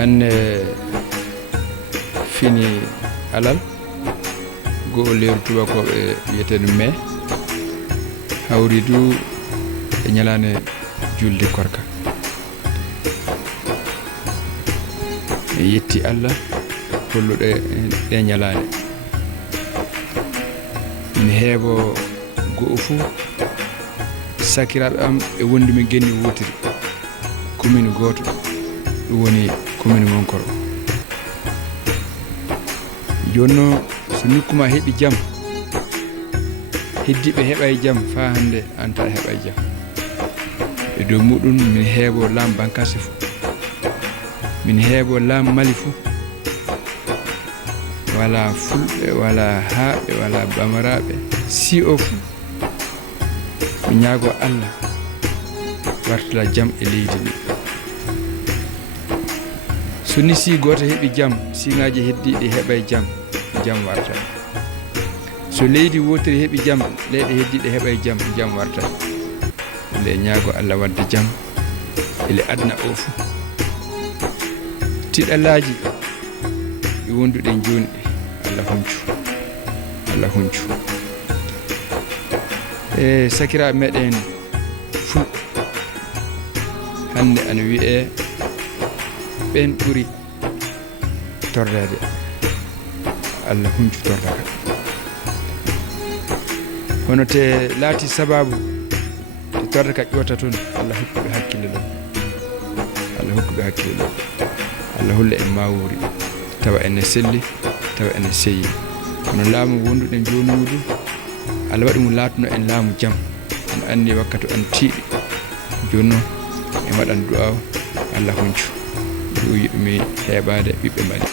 hande fini alal goo lewru tubakoɓe wiyeteno mai hawri du e ñalane julde korka e yetti Allah holluɗe ɗe ñalane mi heebo goo fuu sakiraɓe am e wondumi genni wotiri commune goto ɗum woni commune Monkoro jonno so nokkuma heeɓi jaam heddiɓe heɓay jaam fa hande anta heɓay jaam e dow muɗum min heebo laam bankase fou min heebo laam Mali fou wala fulɓe wala haaɓe wala bamaraɓe si o fou mi ñaago Allah wartala jaam e leydi ndi so ni si goto heeɓi jaam siŋaji heddiɗi heɓay jaam jaam warta so leydi wotiri heeɓi jaam leyɗe heddiɗe heɓay jaam jaam warta nde ñaago Allah wadde jaam ele adna o fou tiɗalaji ɗi wonduɗe joni Allah huncu e sakiraɓe meɗen fulɓe hande ana wiye ɓen ɓuuri tordede Allah huncu tordaka hono te laati sababu te tordaka ƴota toon Allah hokkuɓe hakkille ɗo Allah holla en mawuri tawa ene selli tawa ene seyi kono laamu wonduɗen joni muɗu Allah waɗi mo laatuno en laamu jaam en anni wakkati en tiiɗi joni noon en waɗan du'aw Allah huncu ɗum yiɗumi heɓade ɓiɓɓe Mali